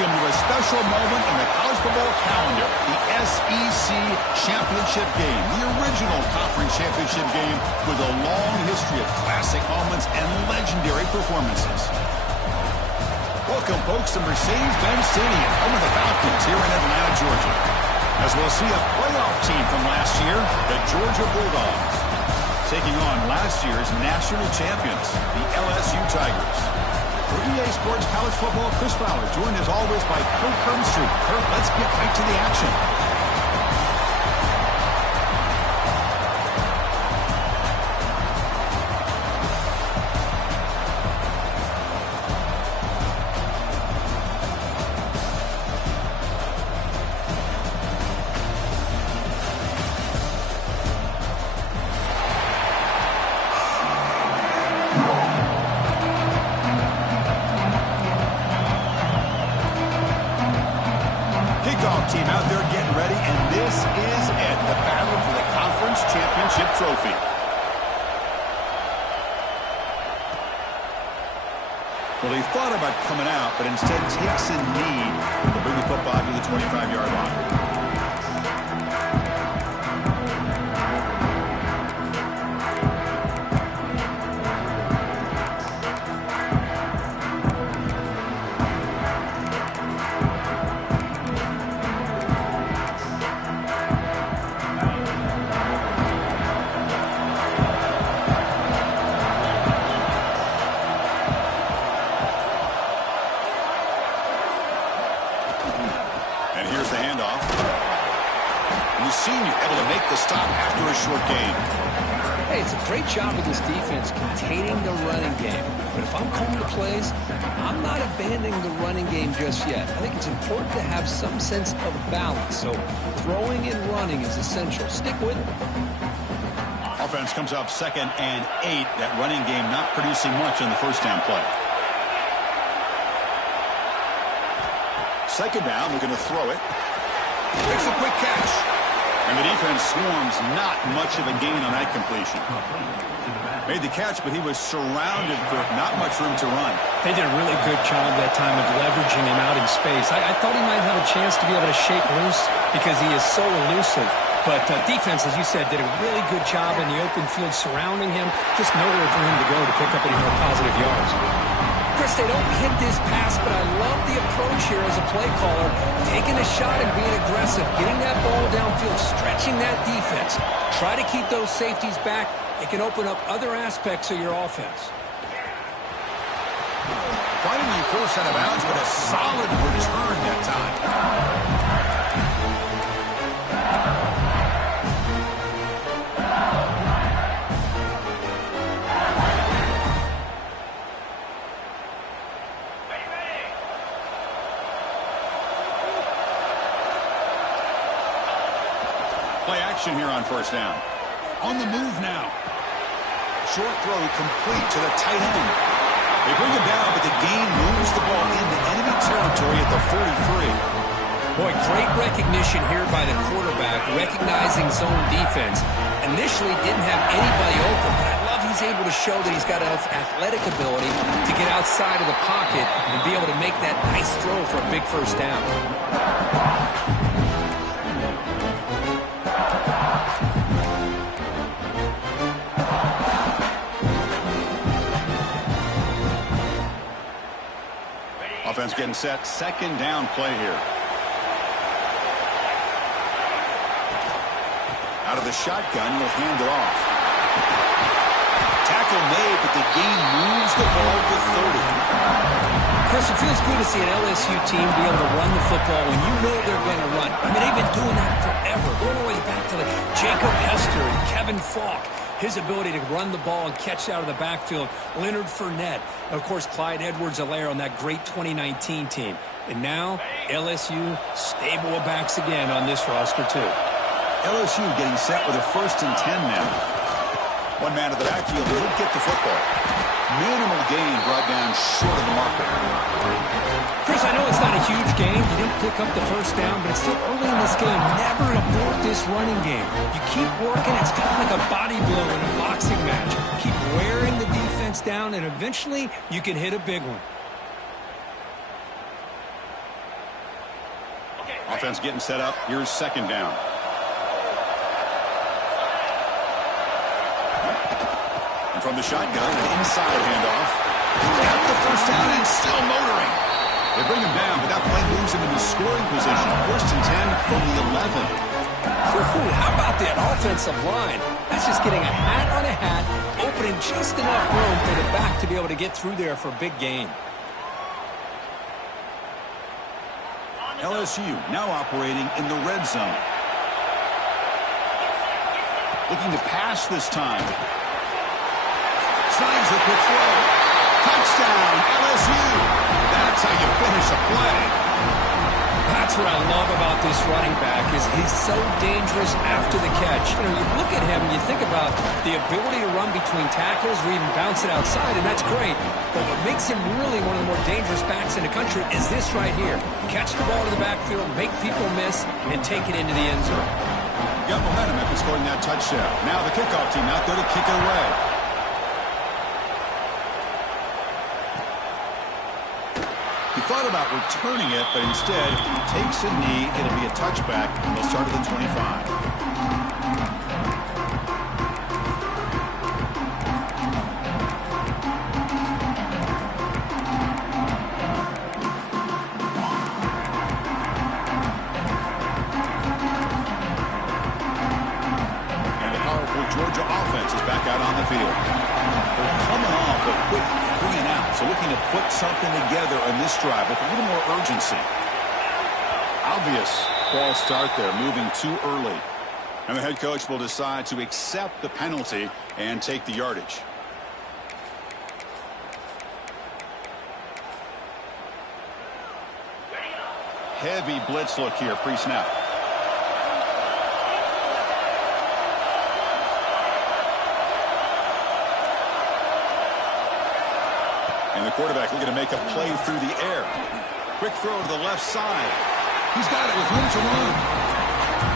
Welcome to a special moment in the college football calendar, the SEC Championship Game, the original conference championship game with a long history of classic moments and legendary performances. Welcome, folks, to Mercedes-Benz Stadium, home of the Falcons here in Atlanta, Georgia, as we'll see a playoff team from last year, the Georgia Bulldogs, taking on last year's national champions, the LSU Tigers. For EA Sports College Football, Chris Fowler, joined as always by Kurt Kernstreet. Kurt, let's get right to the action. Team out there getting ready, and this is it, the battle for the conference championship trophy. Well, he thought about coming out, but instead takes a knee to bring the football to the 25-yard line. And here's the handoff. And the senior able to make the stop after a short gain. Hey, it's a great job of this defense containing the running game. But if I'm calling the plays, I'm not abandoning the running game just yet. I think it's important to have some sense of balance. So throwing and running is essential. Stick with it. Offense comes up 2nd and 8. That running game not producing much on the first down play. 2nd down, we're going to throw it. Makes a quick catch. And the defense swarms, not much of a gain on that completion. Made the catch, but he was surrounded with not much room to run. They did a really good job that time of leveraging him out in space. I thought he might have a chance to be able to shake loose because he is so elusive. But defense, as you said, did a really good job in the open field surrounding him. Just nowhere for him to go to pick up any more positive yards. Chris, they don't hit this pass, but I love the approach here as a play caller. Taking a shot and being aggressive, getting that ball downfield, stretching that defense. Try to keep those safeties back. It can open up other aspects of your offense. Finding the force out of bounds, but a solid return that time. Play action here on first down. On the move now. Short throw complete to the tight end. They bring him down, but the gain moves the ball into enemy territory at the 43. Boy, great recognition here by the quarterback, recognizing zone defense. Initially didn't have anybody open, but I love he's able to show that he's got enough athletic ability to get outside of the pocket and be able to make that nice throw for a big first down. Offense getting set. 2nd down play here. Out of the shotgun, he'll hand it off. Tackle made, but the gain moves the ball to 30. Chris, it feels good to see an LSU team be able to run the football when you know they're going to run. I mean, they've been doing that forever, going all the way back to Jacob Hester and Kevin Falk. His ability to run the ball and catch out of the backfield. Leonard Fournette. Of course, Clyde Edwards-Helaire on that great 2019 team. And now, LSU stable of backs again on this roster, too. LSU getting set with a 1st and 10 now. One man to the backfield, he'll get the football. Minimal gain brought down short of the marker. Chris, I know it's not a huge game. You didn't pick up the first down, but it's still early in this game. Never abort this running game. You keep working. It's kind of like a body blow in a boxing match. Keep wearing the defense down, and eventually you can hit a big one. Offense getting set up. Here's second down. And from the shotgun, an inside handoff. Got the first down and still motoring. They bring him down, but that play moves him into scoring position. First and 10 from the 11. Ooh, how about that offensive line? That's just getting a hat on a hat, opening just enough room for the back to be able to get through there for a big gain. LSU now operating in the red zone. Looking to pass this time. Slides a quick throw. Touchdown, LSU. That's how you finish a play. That's what I love about this running back is he's so dangerous after the catch. You know, you look at him and you think about the ability to run between tackles or even bounce it outside, and that's great. But what makes him really one of the more dangerous backs in the country is this right here. Catch the ball to the backfield, make people miss, and take it into the end zone. Got momentum after scoring that touchdown. Now the kickoff team out there to kick it away. He thought about returning it, but instead takes a knee. It'll be a touchback, and they'll start at the 25. Georgia offense is back out on the field. They're coming off a quick 3-and-out, so looking to put something together on this drive with a little more urgency. Obvious false start there, moving too early. And the head coach will decide to accept the penalty and take the yardage. Heavy blitz look here, pre-snap. And the quarterback looking to make a play through the air. Quick throw to the left side. He's got it with room to run.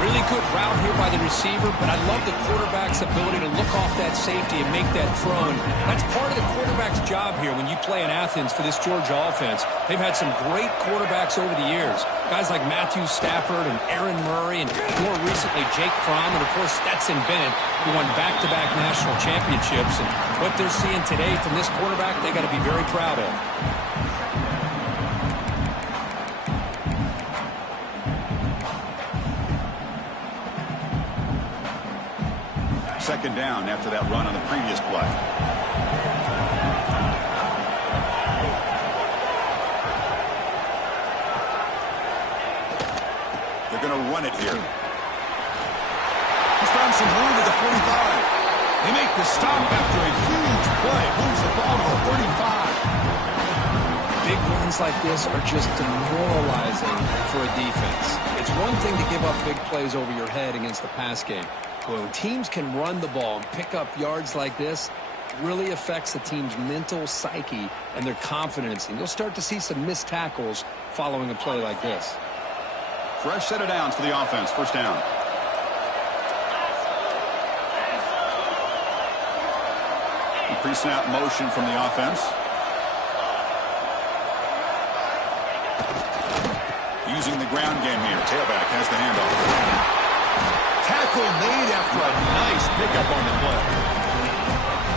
Really good route here by the receiver, but I love the quarterback's ability to look off that safety and make that throw. And that's part of the quarterback's job here when you play in Athens for this Georgia offense. They've had some great quarterbacks over the years. Guys like Matthew Stafford and Aaron Murray and more recently Jake Fromm and, of course, Stetson Bennett, who won back-to-back national championships. And what they're seeing today from this quarterback, they got to be very proud of. Second down after that run on the previous play. They're going to run it here. He's found some room at the 45. They make the stop after a huge play. Moves the ball to the 35. Big runs like this are just demoralizing for a defense. It's one thing to give up big plays over your head against the pass game. When teams can run the ball and pick up yards like this, it really affects the team's mental psyche and their confidence. And you'll start to see some missed tackles following a play like this. Fresh set of downs for the offense. First down. Pre-snap motion from the offense. Using the ground game here. Tailback has the handoff. Tackle made after a nice pickup on the play.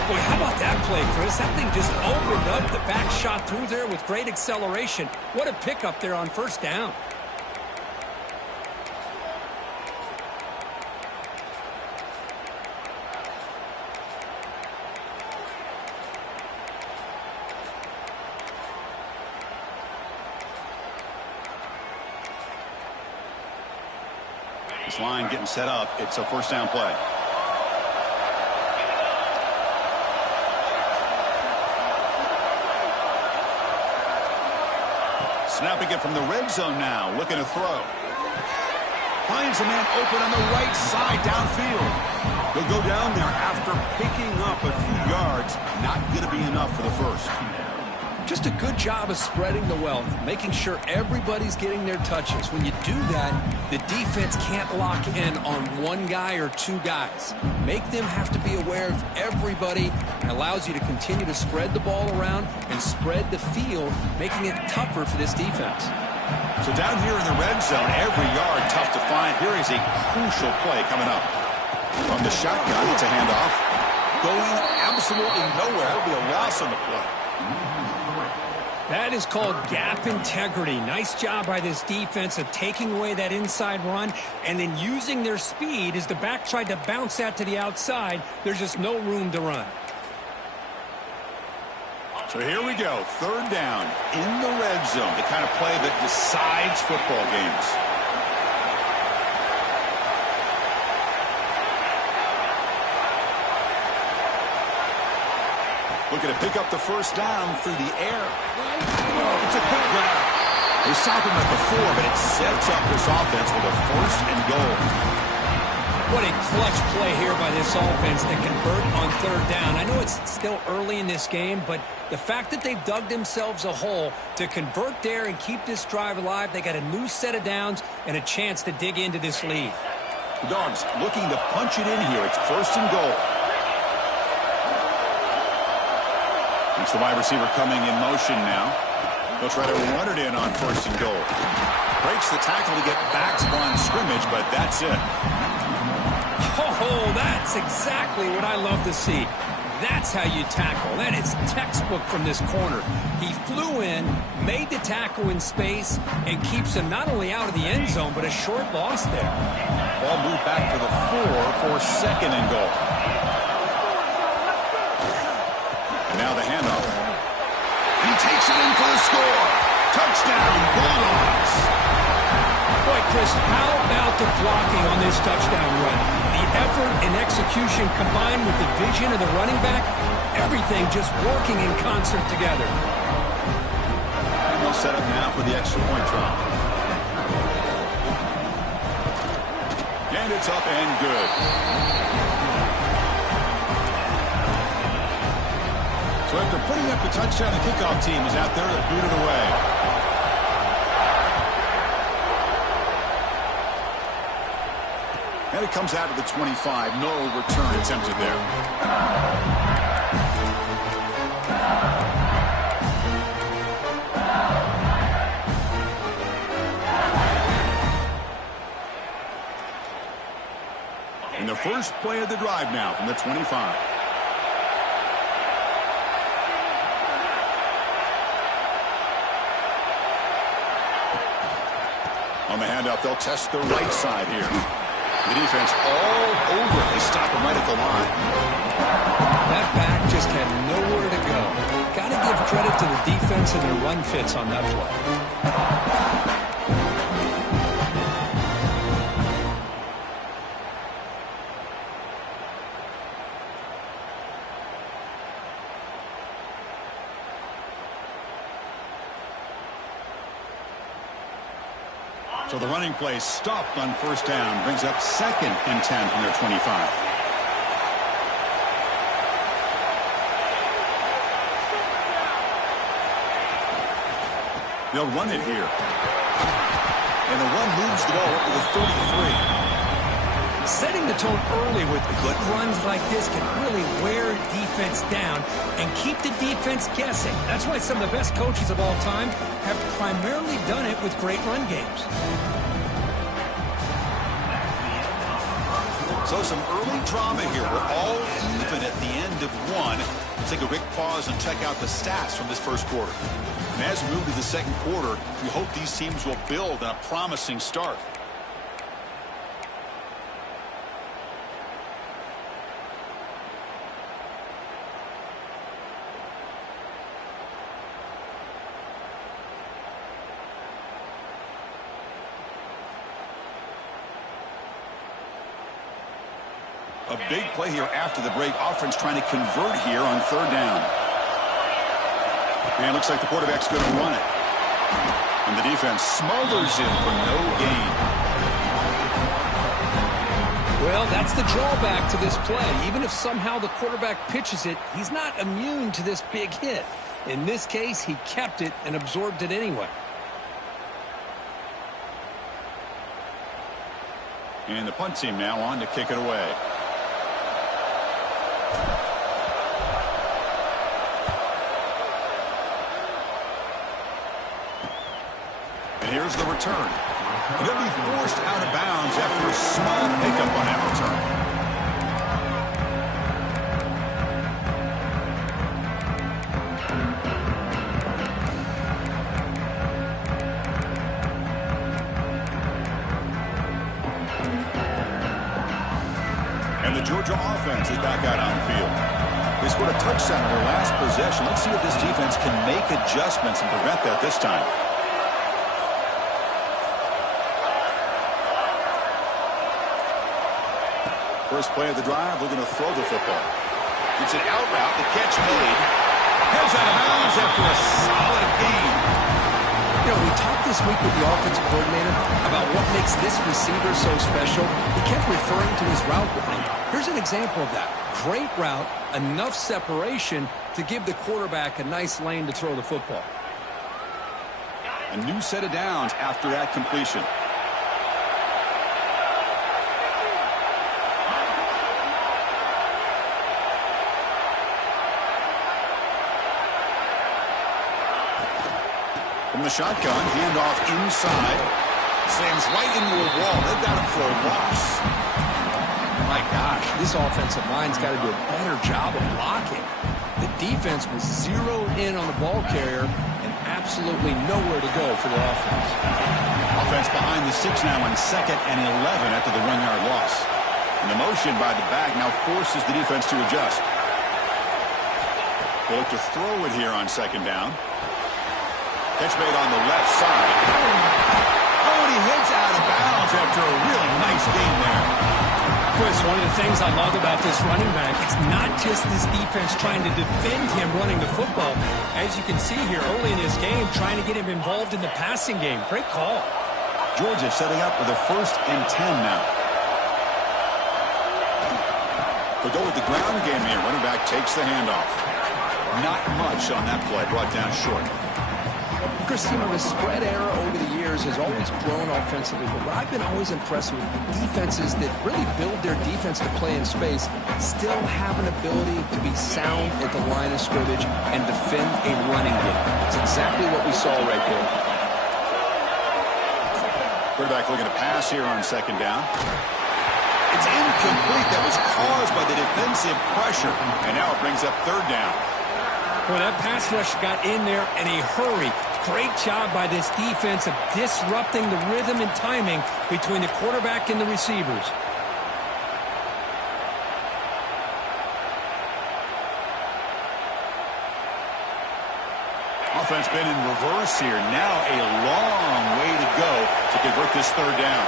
Boy, how about that play, Chris? That thing just opened up. The back shot through there with great acceleration. What a pickup there on first down. This line getting set up. It's a first down play. Snapping it from the red zone now. Looking to throw. Finds a man open on the right side downfield. He'll go down there after picking up a few yards. Not going to be enough for the first. Just a good job of spreading the wealth, making sure everybody's getting their touches. When you do that, the defense can't lock in on one guy or two guys. Make them have to be aware of everybody, and allows you to continue to spread the ball around and spread the field, making it tougher for this defense. So down here in the red zone, every yard tough to find. Here is a crucial play coming up. From the shotgun, it's a handoff. Going absolutely nowhere. It'll be a loss on the play. That is called gap integrity. Nice job by this defense of taking away that inside run and then using their speed as the back tried to bounce that to the outside. There's just no room to run. So here we go. Third down in the red zone. The kind of play that decides football games. Looking to pick up the first down through the air. Oh, it's a quick grab. They stop him at the 4, but it sets up this offense with a first and goal. What a clutch play here by this offense to convert on third down. I know it's still early in this game, but the fact that they've dug themselves a hole to convert there and keep this drive alive, they got a new set of downs and a chance to dig into this lead. The Dogs looking to punch it in here. It's first and goal. It's the wide receiver coming in motion now. They'll try to run it in on first and goal. Breaks the tackle to get back to line scrimmage, but that's it. Oh, that's exactly what I love to see. That's how you tackle. That is textbook from this corner. He flew in, made the tackle in space, and keeps him not only out of the end zone, but a short loss there. Ball moved back to the 4 for second and goal. And now the handoff. He takes it in for the score. Touchdown, Bulldogs. Boy, Chris, how about the blocking on this touchdown run? The effort and execution combined with the vision of the running back, everything just working in concert together. And they'll set up now for the extra point drop. And it's up and good. So after putting up the touchdown, the kickoff team is out there to boot it away. And it comes out of the 25. No return attempted there. And the first play of the drive now from the 25. On the handoff, they'll test the right side here. The defense all over. They stop him right at the line. That back just had nowhere to go. Got to give credit to the defense and their run fits on that play. So the running play stopped on first down. Brings up second and 10 from their 25. They'll run it here. And the run moves the ball up to the 33. Setting the tone early with good runs like this can really wear defense down and keep the defense guessing. That's why some of the best coaches of all time have primarily done it with great run games. So some early drama here. We're all even at the end of one. Let's take a quick pause and check out the stats from this first quarter. And as we move to the second quarter, we hope these teams will build on a promising start. A big play here after the break. Offense trying to convert here on third down. And looks like the quarterback's going to run it. And the defense smothers him for no gain. Well, that's the drawback to this play. Even if somehow the quarterback pitches it, he's not immune to this big hit. In this case, he kept it and absorbed it anyway. And the punt team now on to kick it away. And here Here's the return. He'll be forced out of bounds after a small pickup on that return. And the Georgia offense is back out on the field. They scored a touchdown on their last possession. Let's see if this defense can make adjustments and prevent that this time. First play of the drive, looking to throw the football. It's an out route. The catch made. Heads out of bounds after a solid gain. You know, we talked this week with the offensive coordinator about what makes this receiver so special. He kept referring to his route running. Here's an example of that. Great route, enough separation to give the quarterback a nice lane to throw the football. A new set of downs after that completion. From the shotgun, handoff inside. Slams right into a wall. They've got him for a loss. My gosh, this offensive line's got to do a better job of blocking. The defense was zeroed in on the ball carrier and absolutely nowhere to go for the offense. Offense behind the 6 now on 2nd and 11 after the 1-yard loss. And the motion by the back now forces the defense to adjust. They look to throw it here on 2nd down. Catch made on the left side. Oh, and he heads out of bounds after a really nice gain there. Chris, one of the things I love about this running back, it's not just this defense trying to defend him running the football. As you can see here early in this game, trying to get him involved in the passing game. Great call. Georgia setting up with a 1st and 10 now. They'll go with the ground game here. Running back takes the handoff. Not much on that play. Brought down short. Chris, you know, the spread era over the years has always grown offensively, but what I've been always impressed with defenses that really build their defense to play in space still have an ability to be sound at the line of scrimmage and defend a running game. It's exactly what we saw right there. Quarterback looking to pass here on 2nd down. It's incomplete. That was caused by the defensive pressure, and now it brings up 3rd down. Well, that pass rush got in there in a hurry. Great job by this defense of disrupting the rhythm and timing between the quarterback and the receivers. Offense been in reverse here. Now a long way to go to convert this 3rd down.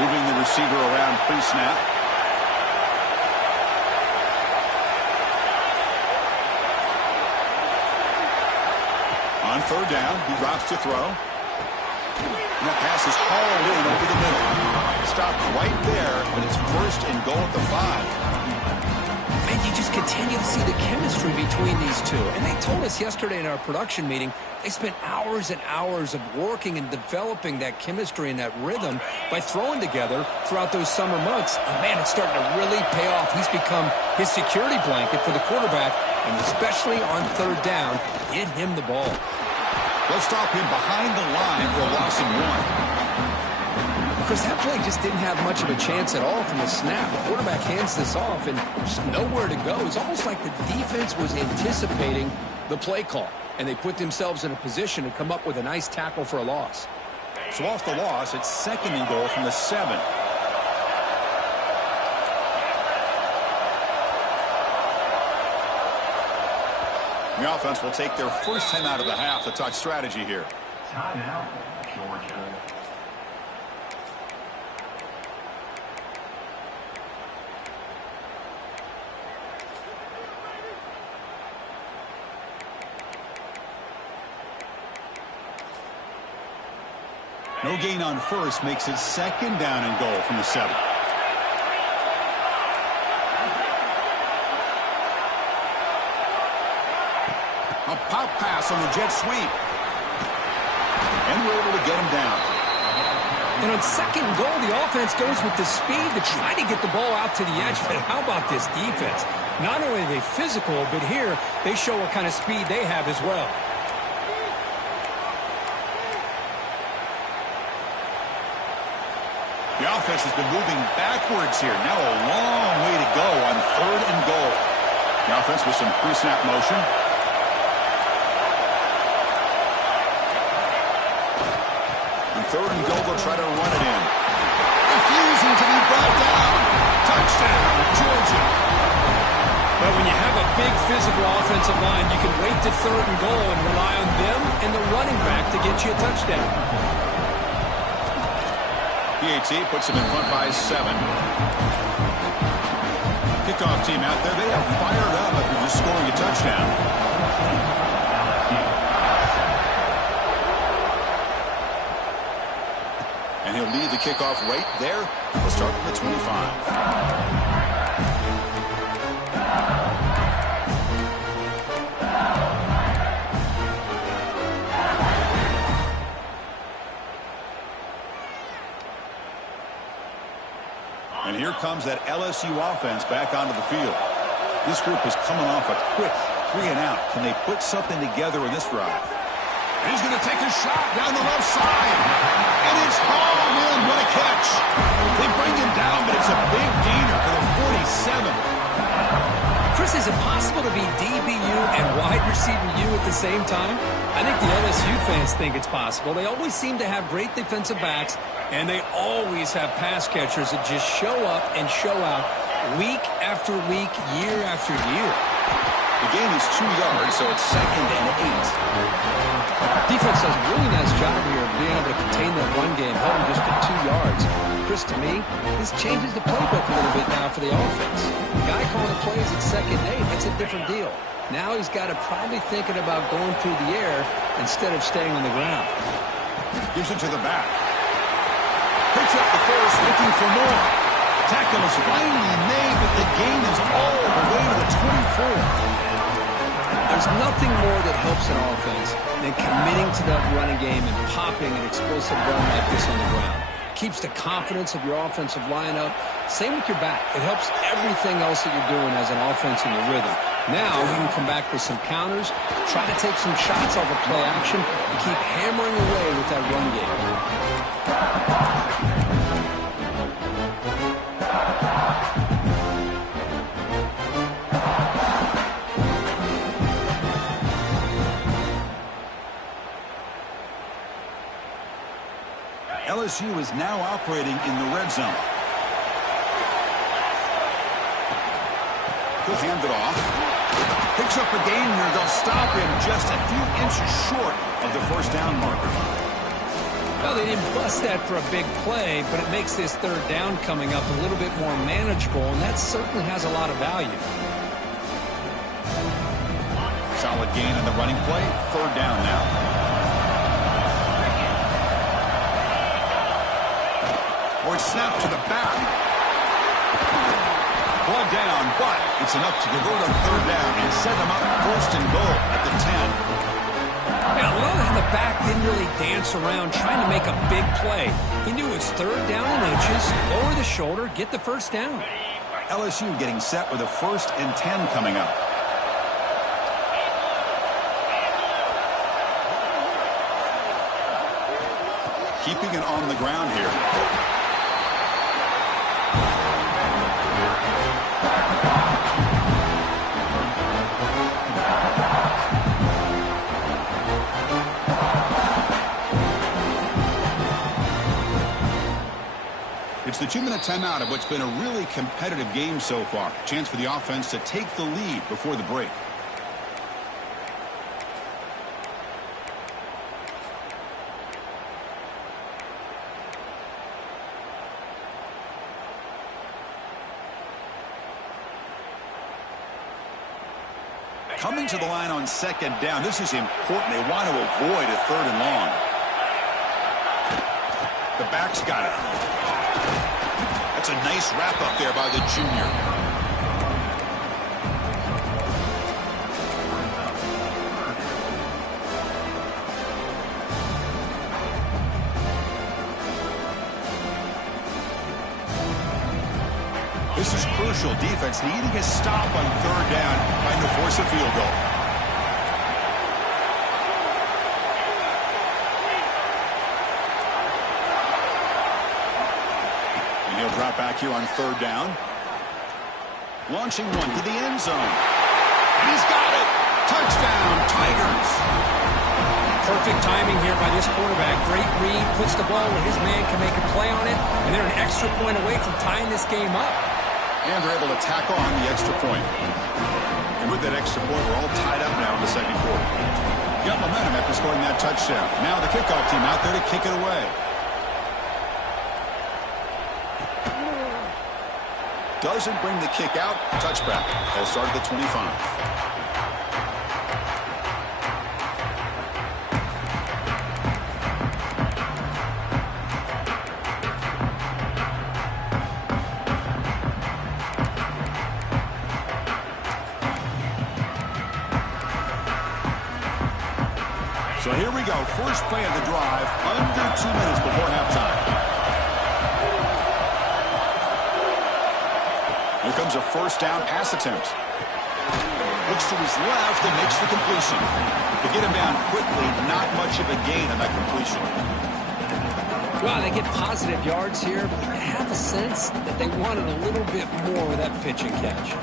Moving the receiver around pre-snap. On 3rd down, he drops to throw. And that pass is hauled in over the middle. Stopped right there, but it's 1st and goal at the 5. And you just continue to see the chemistry between these two. And they told us yesterday in our production meeting, they spent hours and hours of working and developing that chemistry and that rhythm by throwing together throughout those summer months. And man, it's starting to really pay off. He's become his security blanket for the quarterback, and especially on 3rd down, get him the ball. They'll stop him behind the line for a loss of 1. Chris, that play just didn't have much of a chance at all from the snap. The quarterback hands this off, and there's nowhere to go. It's almost like the defense was anticipating the play call, and they put themselves in a position to come up with a nice tackle for a loss. So off the loss, it's 2nd and goal from the 7. The offense will take their first time out of the half. Let's talk strategy here. Timeout, Georgia. No gain on 1st makes it 2nd down and goal from the 7. A pop pass on the jet sweep. And we're able to get him down. And on 2nd and goal, the offense goes with the speed to try to get the ball out to the edge. But how about this defense? Not only are they physical, but here they show what kind of speed they have as well. The offense has been moving backwards here. Now a long way to go on 3rd and goal. The offense with some pre-snap motion. On 3rd and goal, they'll try to run it in. Refusing to be brought down. Touchdown, Georgia. But when you have a big physical offensive line, you can wait to 3rd and goal and rely on them and the running back to get you a touchdown. PAT puts them in front by 7. Kickoff team out there. They are fired up after just scoring a touchdown. And he'll lead the kickoff right there. We'll start from the 25. And here comes that LSU offense back onto the field. This group is coming off a quick 3-and-out. Can they put something together in this drive? And he's going to take a shot down the left side. And it's hauled in. What a catch. They bring him down, but it's a big gainer for the 47. Chris, is it possible to be DBU and wide receiver U at the same time? I think the LSU fans think it's possible. They always seem to have great defensive backs, and they always have pass catchers that just show up and show out week after week, year after year. The gain is 2 yards, so it's 2nd and 8. Defense does a really nice job here of being able to contain that run game, held him just to 2 yards. Chris, to me, this changes the playbook a little bit now for the offense. The guy calling the plays at 2nd and 8, that's a different deal. Now he's got to probably thinking about going through the air instead of staying on the ground. Gives it to the back. Picks up the first, looking for more. Tackle is finally made, but the gain is all the way to the 24. There's nothing more that helps an offense than committing to that running game and popping an explosive run like this on the ground. Keeps the confidence of your offensive lineup. Same with your back. It helps everything else that you're doing as an offense in your rhythm. Now you can come back with some counters, try to take some shots off of play action, and keep hammering away with that run game. LSU is now operating in the red zone. He'll hand it off. Picks up a gain here. They'll stop him just a few inches short of the first down marker. Well, they didn't bust that for a big play, but it makes this 3rd down coming up a little bit more manageable, and that certainly has a lot of value. Solid gain on the running play. 3rd down now. Or snap to the back. Ball down, but it's enough to convert on 3rd down and set them up 1st and goal at the 10. Yeah, I love how the back didn't really dance around trying to make a big play. He knew it's 3rd down in inches, lower the shoulder, get the 1st down. LSU getting set with a 1st and 10 coming up. Keeping it on the ground here. It's the 2-minute timeout of what's been a really competitive game so far. Chance for the offense to take the lead before the break. Coming to the line on 2nd down. This is important. They want to avoid a 3rd and long. The back's got it. That's a nice wrap up there by the junior. This is crucial. Defense needing a stop on 3rd down, trying to force a field goal. He'll drop back here on 3rd down. Launching one to the end zone. He's got it. Touchdown, Tigers. Perfect timing here by this quarterback. Great read, puts the ball where his man can make a play on it, and they're an extra point away from tying this game up. And they're able to tack on the extra point. And with that extra point, we're all tied up now in the 2nd quarter. Got momentum after scoring that touchdown. Now the kickoff team out there to kick it away. Doesn't bring the kick out. Touchback. They'll start at the 25. So here we go. First play of the drive. Under 2 minutes before halftime. Here comes a 1st down pass attempt. Looks to his left and makes the completion. To get him down quickly, not much of a gain on that completion. Well, they get positive yards here, but I have a sense that they wanted a little bit more with that pitch and catch.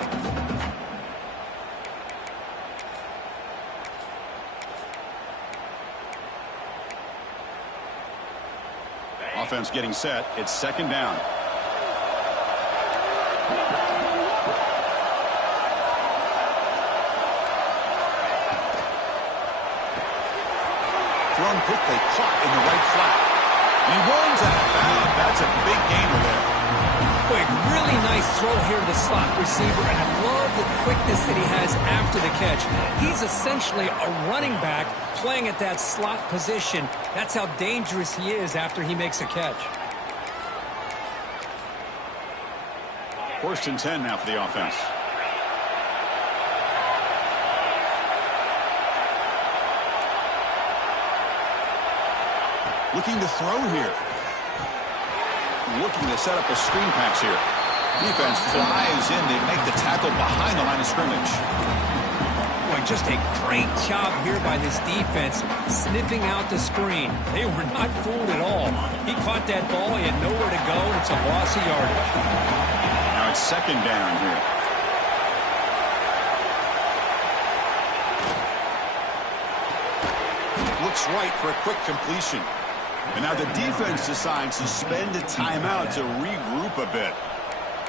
Offense getting set. It's 2nd down. Thrown quickly, caught in the right flat. He runs out of bounds. That's a big gainer there. Quick, really nice throw here to the slot receiver, and I love the quickness that he has after the catch. He's essentially a running back playing at that slot position. That's how dangerous he is after he makes a catch. 1st and 10 now for the offense. Looking to throw here. Looking to set up a screen pass here. Defense flies in. They make the tackle behind the line of scrimmage. Boy, just a great job here by this defense, sniffing out the screen. They were not fooled at all. He caught that ball. He had nowhere to go, and it's a loss of yardage. Now it's 2nd down here. Looks right for a quick completion. And now the defense decides to spend a timeout to regroup a bit.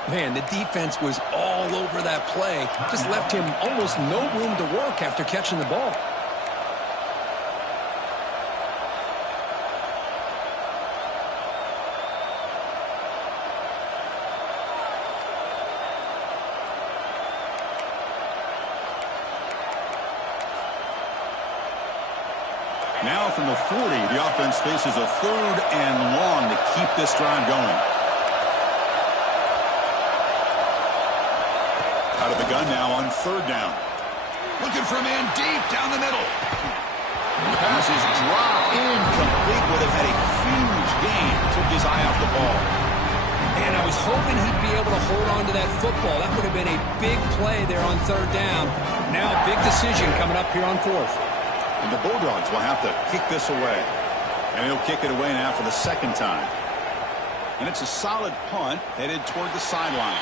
Man, the defense was all over that play. Just left him almost no room to work after catching the ball. Now from the 40, the offense faces a 3rd and long to keep this drive going. Out of the gun now on 3rd down. Looking for a man deep down the middle. The pass is dropped incomplete. Would have had a huge gain. Took his eye off the ball. And I was hoping he'd be able to hold on to that football. That would have been a big play there on 3rd down. Now a big decision coming up here on 4th. And the Bulldogs will have to kick this away. And he'll kick it away now for the 2nd time. And it's a solid punt headed toward the sideline.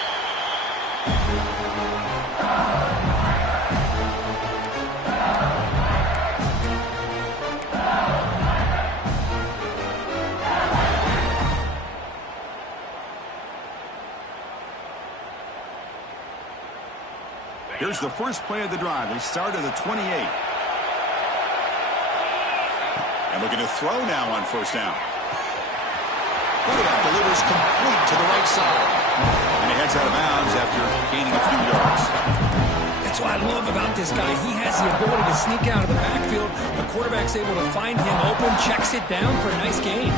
Here's the first play of the drive. They start at the 28. And looking to throw now on 1st down. Look at that. Delivers complete to the right side. And he heads out of bounds after gaining a few yards. That's what I love about this guy. He has the ability to sneak out of the backfield. The quarterback's able to find him open, checks it down for a nice gain.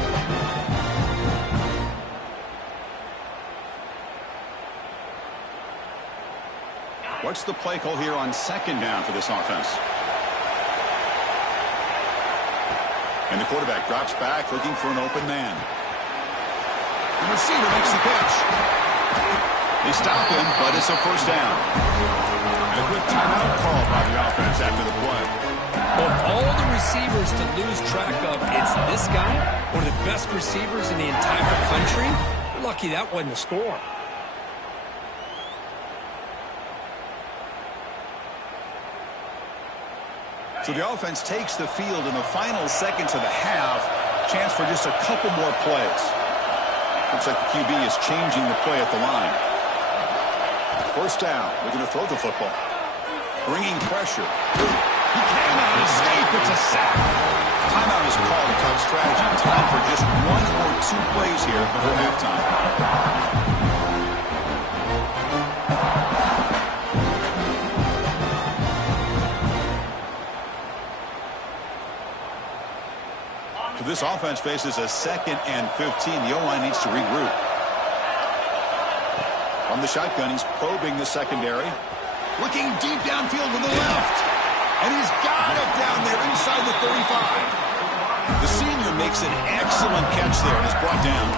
What's the play call here on 2nd down for this offense? And the quarterback drops back looking for an open man. The receiver makes the catch. They stop him, but it's a 1st down. And a quick timeout call by the offense after the play. Of all the receivers to lose track of, it's this guy, one of the best receivers in the entire country. Lucky that wasn't a score. So the offense takes the field in the final seconds of the half. Chance for just a couple more plays. Looks like the QB is changing the play at the line. First down. They're going to throw the football. Bringing pressure. He cannot escape. It's a sack. Timeout is called to talk strategy. Time for just one or two plays here before halftime. So this offense faces a 2nd and 15. The O-line needs to regroup. From the shotgun, he's probing the secondary. Looking deep downfield with the left. And he's got it down there inside the 35. The senior makes an excellent catch there and is brought down.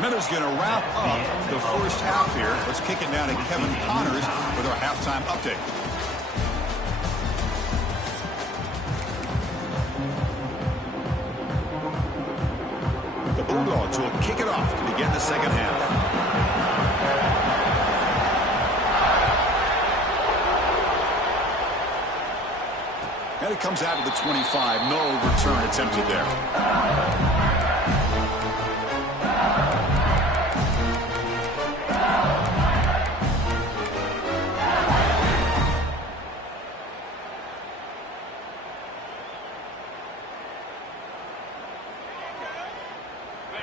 Miller's going to wrap up the first half here. Let's kick it down to Kevin Connors with our halftime update. The Bulldogs will kick it off to begin the second half. And it comes out of the 25. No return attempted there.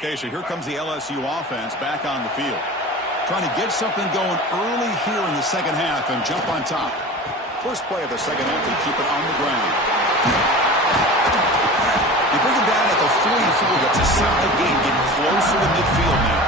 Okay, so here comes the LSU offense back on the field. Trying to get something going early here in the second half and jump on top. First play of the second half, they keep it on the ground. They bring it down at the 44. That's a solid gain, getting closer to midfield now.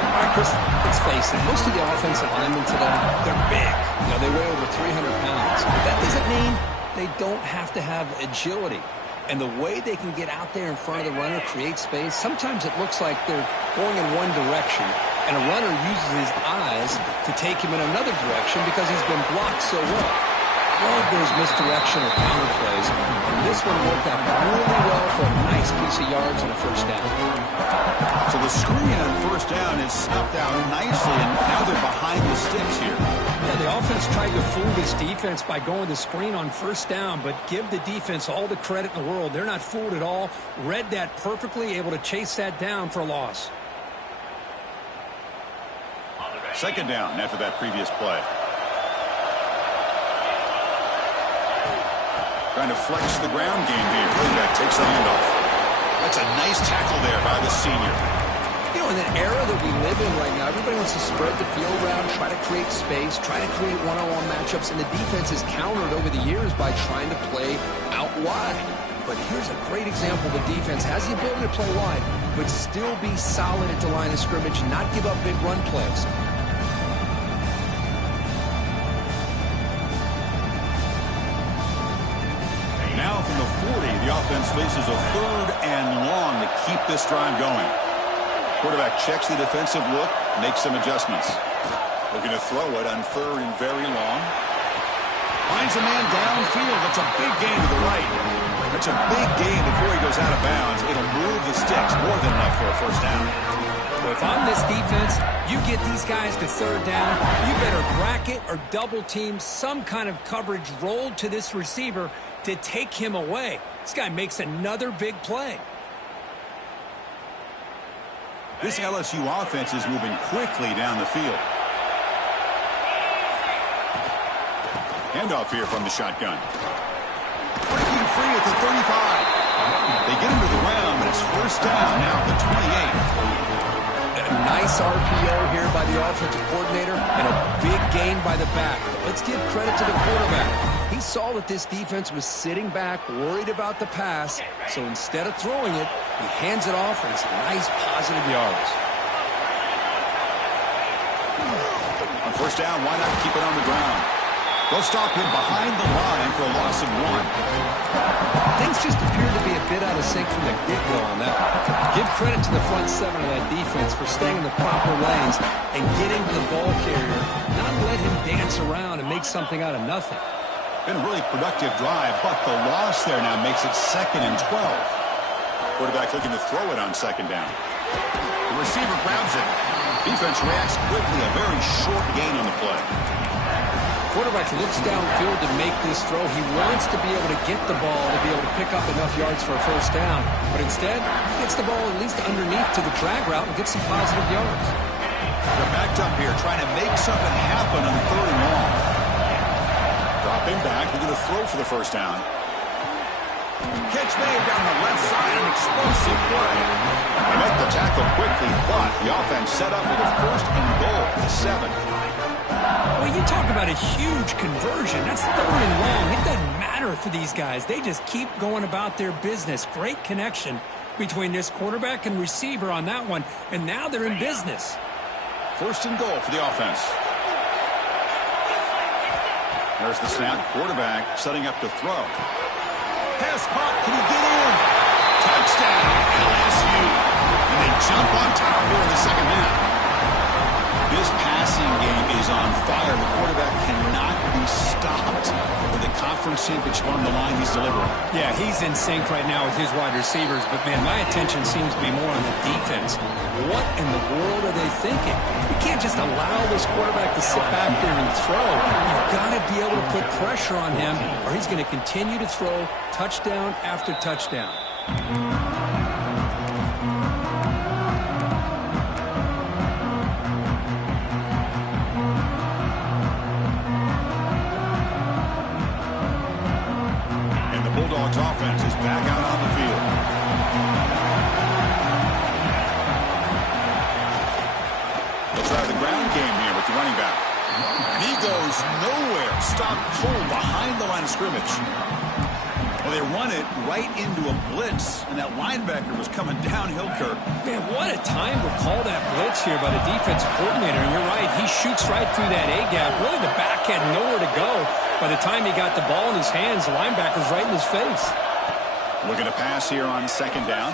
All right, Chris, let's face it. Most of the offensive linemen today, they're big. You know, they weigh over 300 pounds. But that doesn't mean they don't have to have agility. And the way they can get out there in front of the runner, create space, sometimes it looks like they're going in one direction, and a runner uses his eyes to take him in another direction because he's been blocked so well. Well, there's misdirection or counter plays, and this one worked out really well for a nice piece of yards and a first down. So the screen on first down is snuffed out nicely, and now they're behind the sticks here. Yeah, the offense tried to fool this defense by going the screen on first down, but give the defense all the credit in the world. They're not fooled at all. Read that perfectly, able to chase that down for a loss. Second down after that previous play. Trying to flex the ground game here. That takes a handoff. That's a nice tackle there by the senior. You know, in the era that we live in right now, everybody wants to spread the field around, try to create space, try to create one-on-one matchups, and the defense has countered over the years by trying to play out wide. But here's a great example. The defense has the ability to play wide, but still be solid at the line of scrimmage, not give up big run plays. Now from the 40, the offense faces a 3rd and long to keep this drive going. Quarterback checks the defensive look, makes some adjustments. Looking to throw it on 3rd and very long. Finds a man downfield. That's a big gain to the right. That's a big gain before he goes out of bounds. It'll move the sticks more than enough for a first down. Well, if I'm this defense, you get these guys to 3rd down, you better bracket or double team some kind of coverage rolled to this receiver to take him away. This guy makes another big play. This LSU offense is moving quickly down the field. Handoff here from the shotgun. Breaking free at the 35. They get him to the ground, but it's first down now at the 28. A nice RPO here by the offensive coordinator and a big gain by the back. But let's give credit to the quarterback. He saw that this defense was sitting back, worried about the pass, so instead of throwing it, he hands it off and some nice positive yards. On first down, why not keep it on the ground? They'll stop him behind the line for a loss of 1. Things just appear to be a bit out of sync from the get-go on that one. Give credit to the front seven of that defense for staying in the proper lanes and getting to the ball carrier, not let him dance around and make something out of nothing. Been a really productive drive, but the loss there now makes it 2nd and 12. Quarterback looking to throw it on 2nd down. The receiver grabs it. Defense reacts quickly. A very short gain on the play. Quarterback looks downfield to make this throw. He wants to be able to get the ball to be able to pick up enough yards for a first down. But instead, gets the ball at least underneath to the drag route and gets some positive yards. They're backed up here trying to make something happen on 3rd and long. Dropping back. They're going to throw for the first down. Catch made down the left side. An explosive play. They make the tackle quickly, but the offense set up with a 1st and goal at the 7. Well, you talk about a huge conversion. That's 3rd and long. It doesn't matter for these guys. They just keep going about their business. Great connection between this quarterback and receiver on that one, and now they're in business. 1st and goal for the offense. There's the snap. Quarterback setting up to throw. Pass caught. Can he get in? Touchdown, LSU. And they jump on top here in the 2nd half. This passing game is on fire. The quarterback cannot be stopped. With the conference championship on the line, he's delivering. Yeah, he's in sync right now with his wide receivers. But, man, my attention seems to be more on the defense. What in the world are they thinking? You can't just allow this quarterback to sit back there and throw. You've got to be able to put pressure on him, or he's going to continue to throw touchdown after touchdown. Bulldogs offense is back out on the field. They'll try the ground game here with the running back. And he goes nowhere. Stopped cold behind the line of scrimmage. Well, they run it right into a blitz, and that linebacker was coming downhill, Kirk. Man, what a time to call that blitz here by the defensive coordinator. And you're right, he shoots right through that A-gap. Really, the back had nowhere to go. By the time he got the ball in his hands, the linebacker's right in his face. Looking to pass here on 2nd down.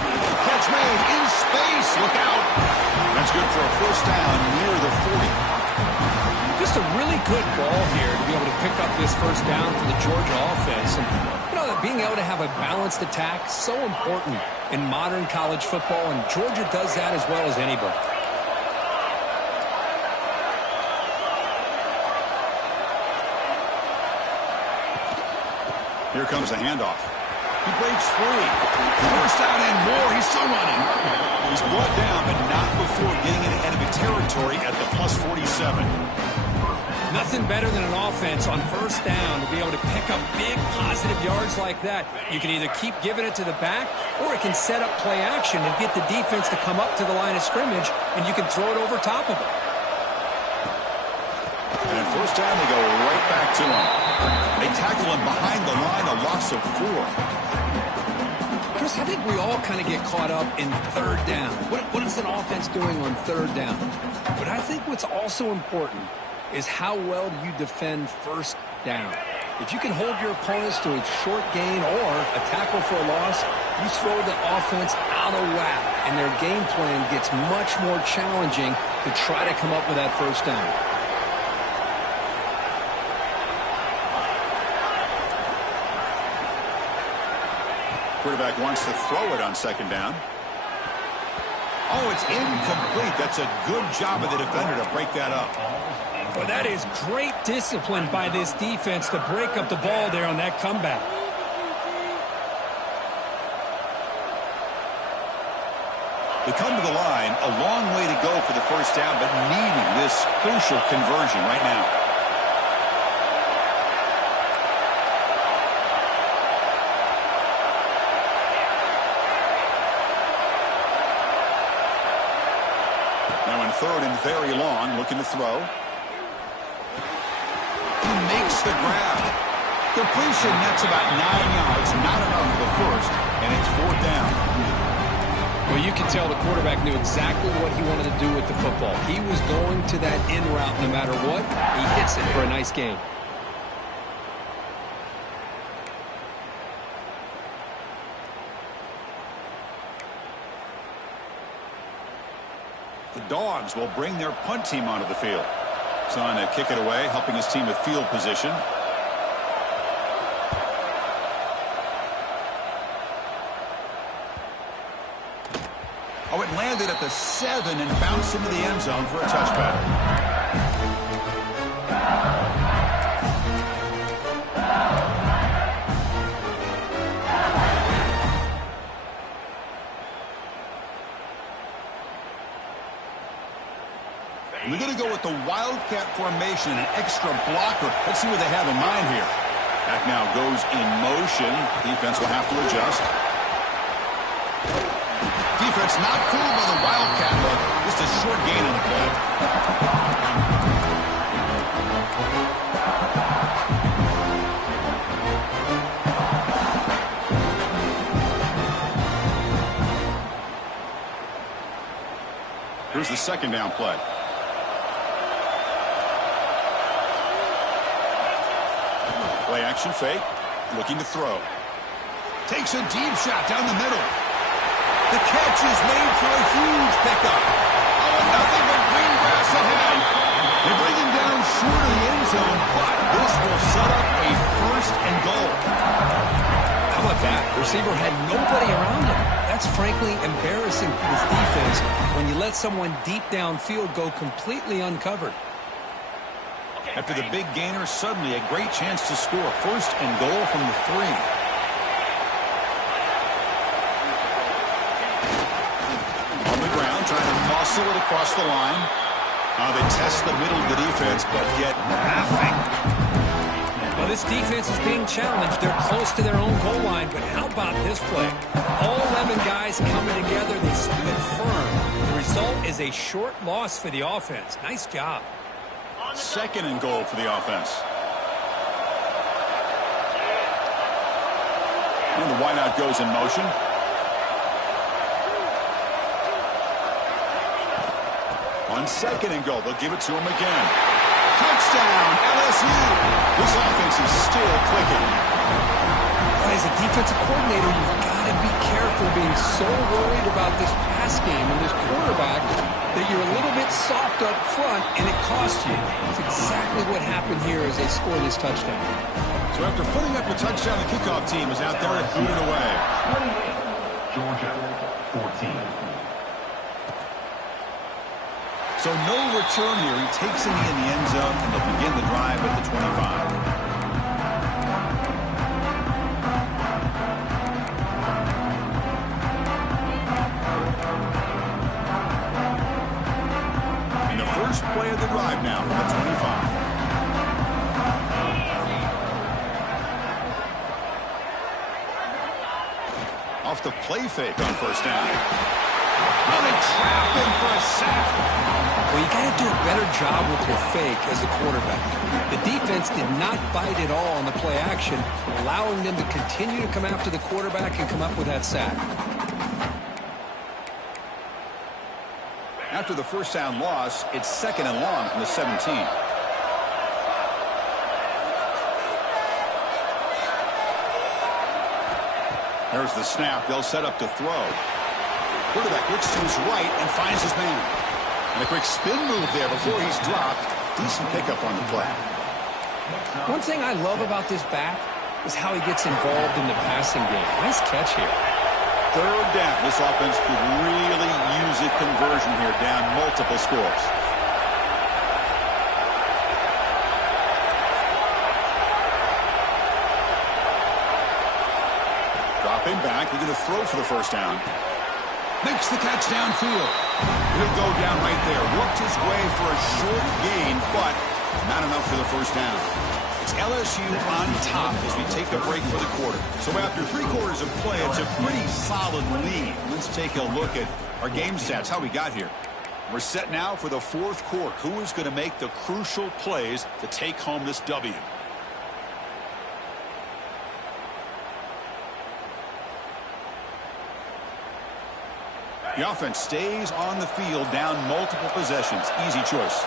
Catch made in space. Look out. That's good for a first down near the 40. Just a really good ball here to be able to pick up this first down for the Georgia offense. And, you know, being able to have a balanced attack, so important in modern college football, and Georgia does that as well as anybody. Here comes the handoff. He breaks free. First down and more. He's still running. He's brought down, but not before getting into enemy territory at the +47. Nothing better than an offense on first down to be able to pick up big positive yards like that. You can either keep giving it to the back, or it can set up play action and get the defense to come up to the line of scrimmage, and you can throw it over top of it. And first down, they go right back to him. They tackle him behind the line, a loss of 4. Chris, I think we all kind of get caught up in 3rd down. What is an offense doing on 3rd down? But I think what's also important is how well do you defend first down. If you can hold your opponents to a short gain or a tackle for a loss, you throw the offense out of whack, and their game plan gets much more challenging to try to come up with that first down. Quarterback wants to throw it on 2nd down. Oh, it's incomplete. That's a good job of the defender to break that up. Well, that is great discipline by this defense to break up the ball there on that comeback. They come to the line, a long way to go for the first down, but needing this crucial conversion right now. Now in 3rd and very long, looking to throw. He makes the grab. Completion, that's about 9 yards. Not enough for the first, and it's 4th down. Well, you can tell the quarterback knew exactly what he wanted to do with the football. He was going to that in route no matter what. He hits it for a nice gain. The Dogs will bring their punt team onto the field. Son to kick it away, helping his team with field position. Oh, it landed at the 7 and bounced into the end zone for a touchback. We're going to go with the Wildcat formation, an extra blocker. Let's see what they have in mind here. Back now goes in motion. Defense will have to adjust. Defense not fooled by the Wildcat look. Just a short gain on the play. Here's the second down play. Play action fake, looking to throw. Takes a deep shot down the middle. The catch is made for a huge pickup. Oh, nothing but green grass ahead. They bring him down short of the end zone, but this will set up a first and goal. How about that? The receiver had nobody around him. That's frankly embarrassing for this defense when you let someone deep downfield go completely uncovered. After the big gainer, suddenly a great chance to score. First and goal from the 3. On the ground, trying to muscle it across the line. They test the middle of the defense, but get nothing. Well, this defense is being challenged. They're close to their own goal line, but how about this play? All 11 guys coming together. They stood firm. The result is a short loss for the offense. Nice job. Second and goal for the offense. And the wideout goes in motion. On second and goal, they'll give it to him again. Touchdown, LSU. This offense is still clicking. As a defensive coordinator, you've got to be careful being so worried about this pass game and this quarterback that you're a little bit soft up front, and it costs you. That's exactly what happened here as they score this touchdown. So after putting up a touchdown, the kickoff team is out there to boot it away. Georgia, 14. So no return here. He takes it in the end zone, and they'll begin the drive at the 25. First play of the drive now from the 25. Off the play fake on first down. Oh, they trap him for a sack. Well, you got to do a better job with your fake as a quarterback. The defense did not bite at all on the play action, allowing them to continue to come after the quarterback and come up with that sack. After the first down loss, it's second and long from the 17. There's the snap. They'll set up to throw. Quarterback looks to his right and finds his man. And a quick spin move there before he's dropped. Decent pickup on the play. One thing I love about this back is how he gets involved in the passing game. Nice catch here. Third down. This offense could really use a conversion here, down multiple scores. Dropping back. They're going to throw for the first down. Makes the catch downfield. He'll go down right there. Worked his way for a short gain, but not enough for the first down. It's LSU on top as we take a break for the quarter. So after 3 quarters of play, it's a pretty solid lead. Let's take a look at our game stats, how we got here. We're set now for the 4th quarter. Who is going to make the crucial plays to take home this W? The offense stays on the field, down multiple possessions. Easy choice.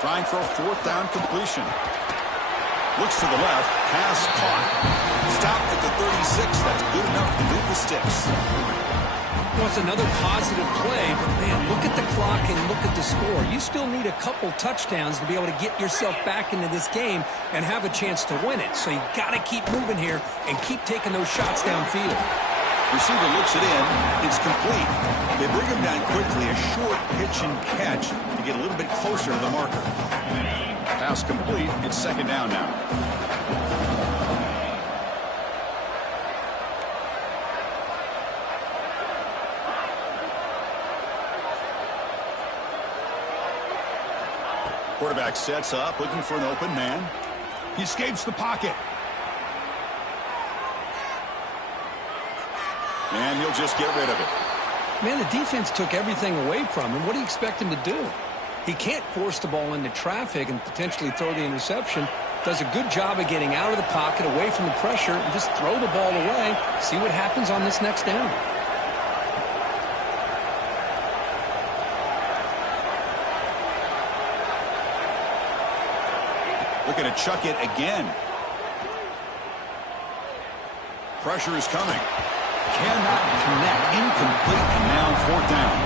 Trying for a 4th down completion. Looks to the left. Pass caught. Stopped at the That's good enough to move the sticks. Well, it's another positive play, but man, look at the clock and look at the score. You still need a couple touchdowns to be able to get yourself back into this game and have a chance to win it. So you got to keep moving here and keep taking those shots downfield. Receiver looks it in. It's complete. They bring him down quickly. A short pitch and catch to get a little bit closer to the marker. Pass complete. It's second down now. Quarterback sets up, looking for an open man. He escapes the pocket. And he'll just get rid of it. Man, the defense took everything away from him. What do you expect him to do? He can't force the ball into traffic and potentially throw the interception. Does a good job of getting out of the pocket, away from the pressure, and just throw the ball away. See what happens on this next down. Looking to chuck it again. Pressure is coming. Cannot connect. Incomplete. And now fourth down.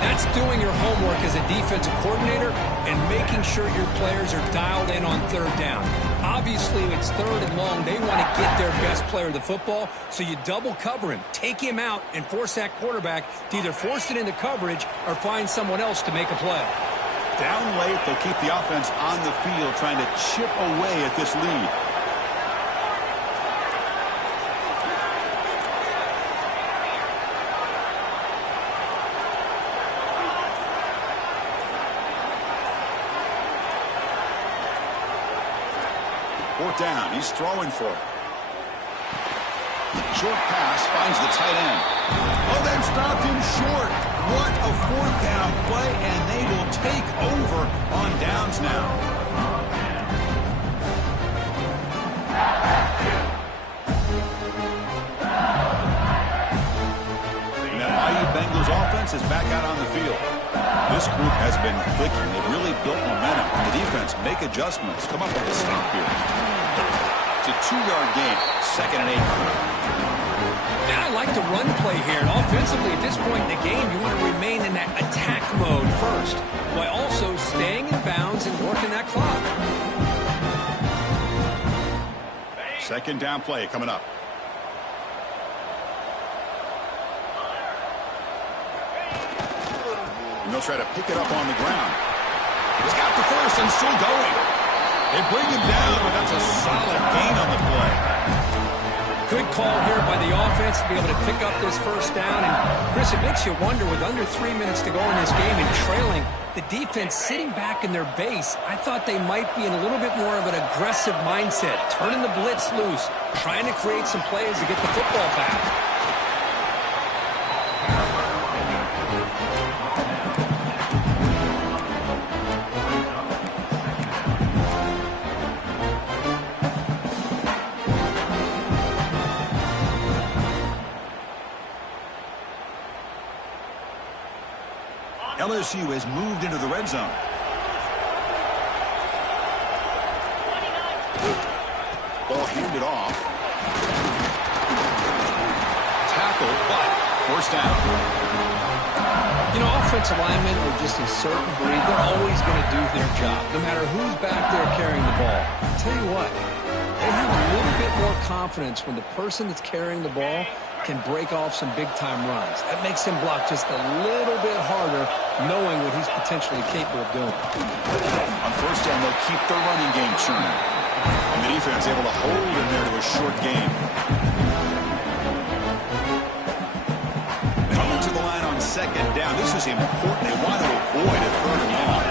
That's doing your homework as a defensive coordinator and making sure your players are dialed in on third down. Obviously, it's third and long. They want to get their best player the football, so you double cover him, take him out, and force that quarterback to either force it into coverage or find someone else to make a play. Down late, they'll keep the offense on the field trying to chip away at this lead. Fourth down, he's throwing for it. Short pass finds the tight end. Oh, they've stopped him short. What a fourth down play, and they will take over on downs now. Now, IU Bengals offense is back out on the field. This group has been clicking. They've really built momentum. The defense make adjustments. Come up with a stop here. It's a 2-yard gain. Second and 8. Now, I like the run play here. And offensively, at this point in the game, you want to remain in that attack mode first, while also staying in bounds and working that clock. Second down play coming up. And they'll try to pick it up on the ground. He's got the first and still going. They bring him down, but that's a solid gain on the play. Good call here by the offense to be able to pick up this first down. And, Chris, it makes you wonder, with under 3 minutes to go in this game and trailing, the defense sitting back in their base, I thought they might be in a little bit more of an aggressive mindset, turning the blitz loose, trying to create some plays to get the football back. LSU has moved into the red zone. Ball handed off. Tackled, but first down. You know, offensive linemen are just a certain breed. They're always going to do their job, no matter who's back there carrying the ball. I'll tell you what, they have a little bit more confidence when the person that's carrying the ball can break off some big-time runs. That makes him block just a little bit harder, knowing what he's potentially capable of doing. On first down, they'll keep their running game churning. And the defense able to hold him there to a short game. Coming to the line on second down. This is important. They want to avoid a third and long.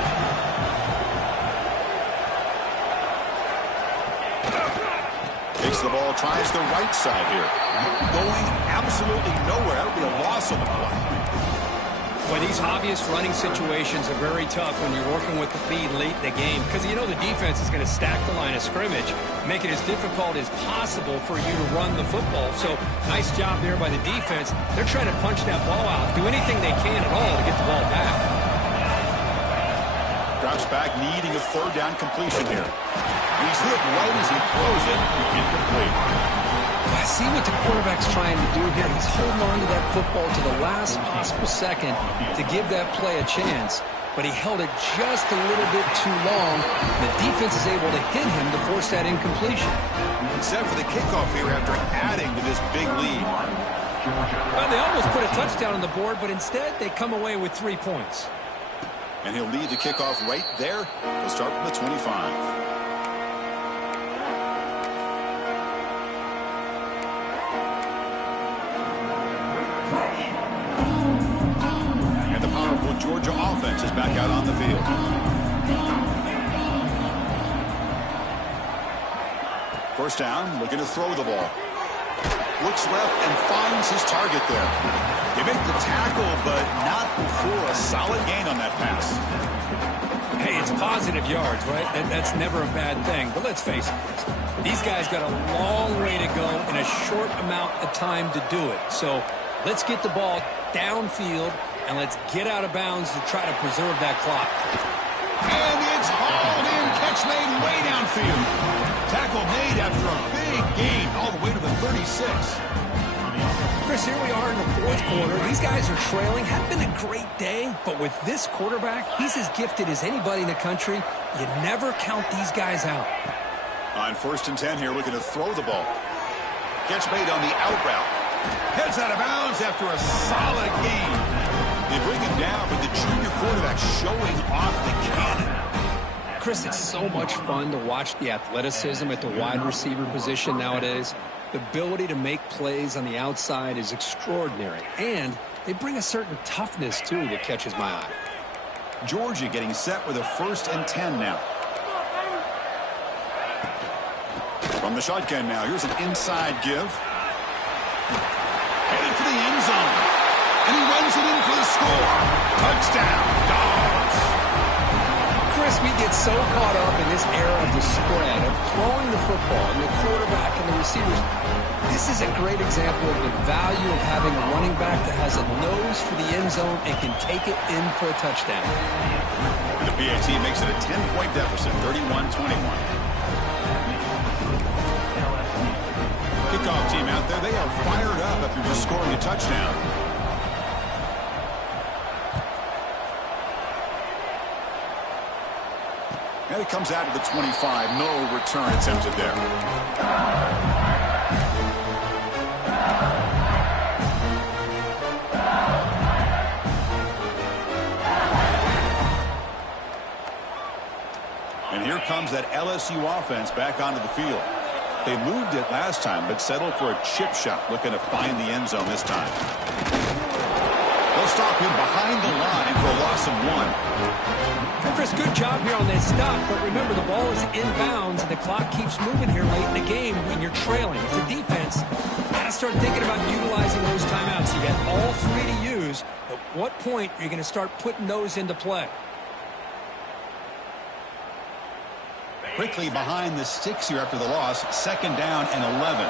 Takes the ball, tries the right side here. Going absolutely nowhere. That'll be a loss on the play. Well, these obvious running situations are very tough when you're working with the lead late in the game, because you know the defense is going to stack the line of scrimmage, make it as difficult as possible for you to run the football. So nice job there by the defense. They're trying to punch that ball out, do anything they can at all to get the ball back. Drops back, needing a third down completion here. He's hit right as he throws it. Incomplete. That's see what the quarterback's trying to do here. He's holding on to that football to the last possible second to give that play a chance. But he held it just a little bit too long. The defense is able to hit him to force that incompletion. Set for the kickoff here after adding to this big lead. Well, they almost put a touchdown on the board, but instead they come away with 3 points. And he'll lead the kickoff right there. He'll start from the 25. Georgia offense is back out on the field. First down, looking to throw the ball. Looks left and finds his target there. They make the tackle, but not before a solid gain on that pass. Hey, it's positive yards, right? That's never a bad thing. But let's face it, these guys got a long way to go in a short amount of time to do it. So let's get the ball downfield and let's get out of bounds to try to preserve that clock. And it's hauled in. Catch made way downfield. Tackle made after a big gain all the way to the 36. Chris, here we are in the fourth quarter. These guys are trailing. Had been a great day, but with this quarterback, he's as gifted as anybody in the country. You never count these guys out. On 1st and 10 here, looking to throw the ball. Catch made on the out route. Heads out of bounds after a solid gain. They bring him down, but the junior quarterback showing off the cannon. Chris, it's so much fun to watch the athleticism at the wide receiver position nowadays. The ability to make plays on the outside is extraordinary, and they bring a certain toughness, too, that catches my eye. Georgia getting set with a 1st and 10 now. From the shotgun now, here's an inside give. Headed for the end zone. And he runs it in for the score. Touchdown, Dogs. Chris, we get so caught up in this era of the spread, of throwing the football, and the quarterback and the receivers. This is a great example of the value of having a running back that has a nose for the end zone and can take it in for a touchdown. The PAT makes it a 10-point deficit, 31-21. Kickoff team out there, they are fired up after just scoring a touchdown. And it comes out to the 25. No return attempted there. And here comes that LSU offense back onto the field. They moved it last time, but settled for a chip shot, looking to find the end zone this time. They'll stop him behind the line for a loss of 1. Chris, good job here on that stop, but remember the ball is inbounds and the clock keeps moving here late in the game when you're trailing. As a defense, you got to start thinking about utilizing those timeouts. You got all 3 to use. At what point are you going to start putting those into play? Quickly behind the sticks here after the loss. 2nd down and 11.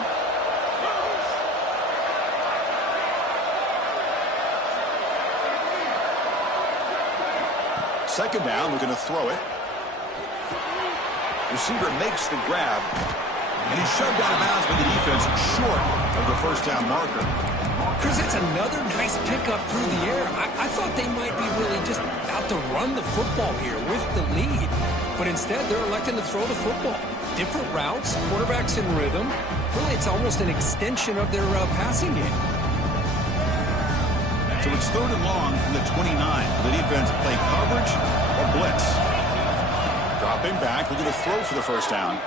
Second down, looking to throw it. Receiver makes the grab. And he's shoved out of bounds by the defense short of the 1st down marker. Chris, it's another nice pickup through the air. I thought they might be really just out to run the football here with the lead. But instead, they're electing to throw the football. Different routes, quarterbacks in rhythm. Really, it's almost an extension of their passing game. So it's 3rd and long from the 29. The defense play coverage or blitz. Dropping back, looking to throw for the 1st down.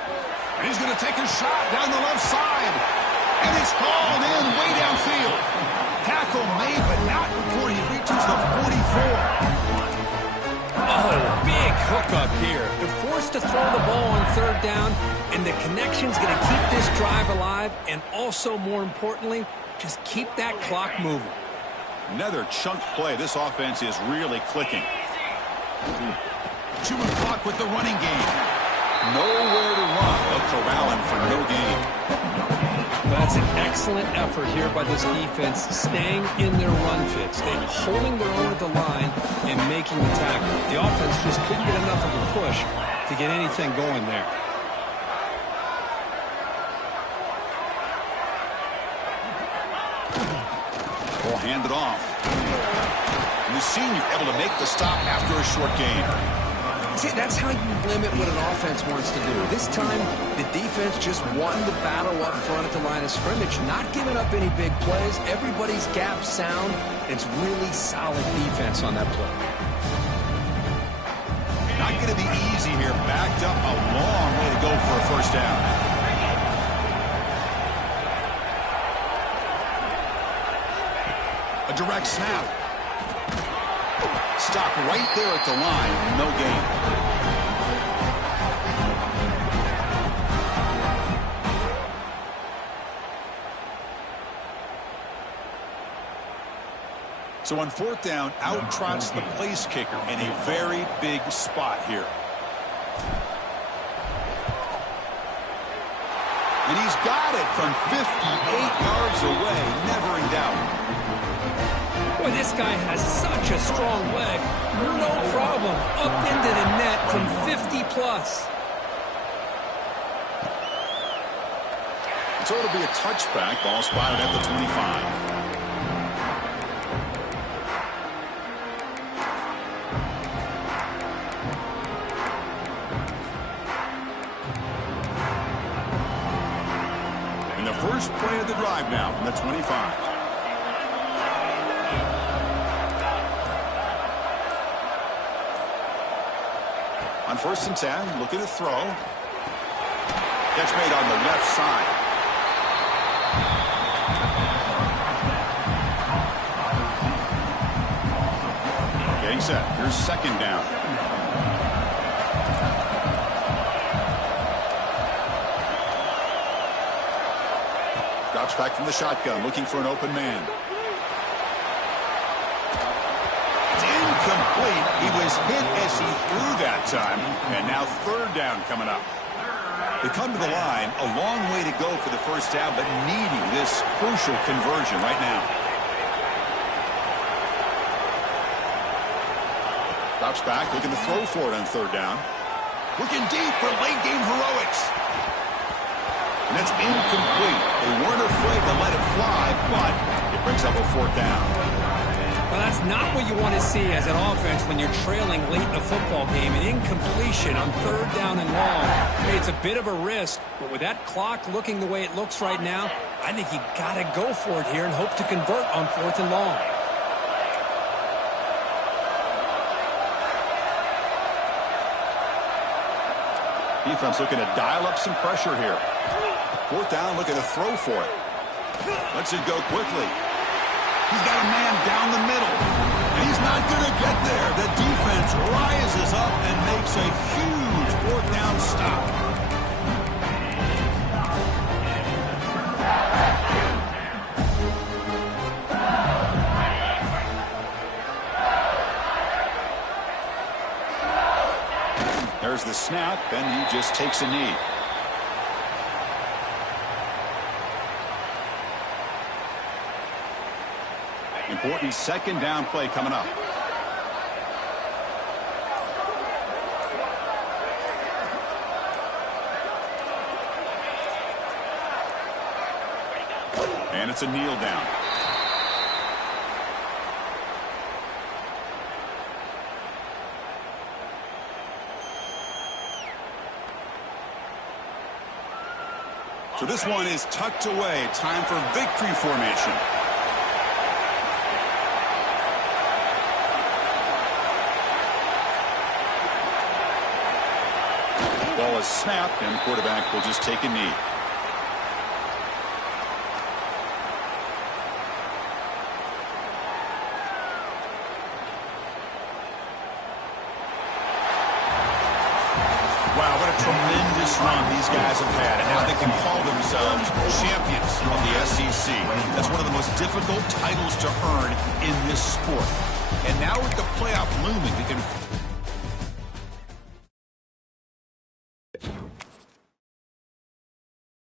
And he's going to take a shot down the left side. And it's hauled in way downfield. Tackle made, but not before he reaches the 44. Oh, big hookup here. They're forced to throw the ball on 3rd down, and the connection's going to keep this drive alive, and also, more importantly, just keep that clock moving. Another chunk play. This offense is really clicking. Chewing clock with the running game. Nowhere to run. They'll corral him for no gain. That's an excellent effort here by this defense, staying in their run fit, staying holding their own at the line and making the tackle. The offense just couldn't get enough of a push to get anything going there. Will hand it off. And the senior able to make the stop after a short gain. See, that's how you limit what an offense wants to do. This time, the defense just won the battle up front at the line of scrimmage, not giving up any big plays. Everybody's gap sound. It's really solid defense on that play. Not going to be easy here. Backed up a long way to go for a first down. A direct snap. Stopped right there at the line. No gain. So on fourth down, out trots the place kicker in a very big spot here. And he's got it from 58 yards away, never in doubt. Boy, this guy has such a strong leg. No problem. Up into the net from 50+. So it'll be a touchback. Ball spotted at the 25. And the first play of the drive now from the 25. On 1st and 10, looking to throw. Catch made on the left side. Getting set. Here's 2nd down. Drops back from the shotgun, looking for an open man. Complete. He was hit as he threw that time, and now 3rd down coming up. They come to the line, a long way to go for the first down, but needing this crucial conversion right now. Drops back, looking to throw for it on 3rd down. Looking deep for late game heroics. And that's incomplete. They weren't afraid to let it fly, but it brings up a 4th down. Well, that's not what you want to see as an offense when you're trailing late in a football game. An incompletion on 3rd down and long. Hey, it's a bit of a risk, but with that clock looking the way it looks right now, I think you got to go for it here and hope to convert on 4th and long. Defense looking to dial up some pressure here. 4th down, looking to throw for it. Lets it go quickly. He's got a man down the middle, and he's not going to get there. The defense rises up and makes a huge 4th down stop. There's the snap, and he just takes a knee. Important 2nd down play coming up. And it's a kneel down. So this one is tucked away. Time for victory formation. Ball is snapped, and the quarterback will just take a knee. Wow, what a tremendous run these guys have had, and now they can call themselves champions of the SEC. That's one of the most difficult titles to earn in this sport. And now with the playoff looming, they can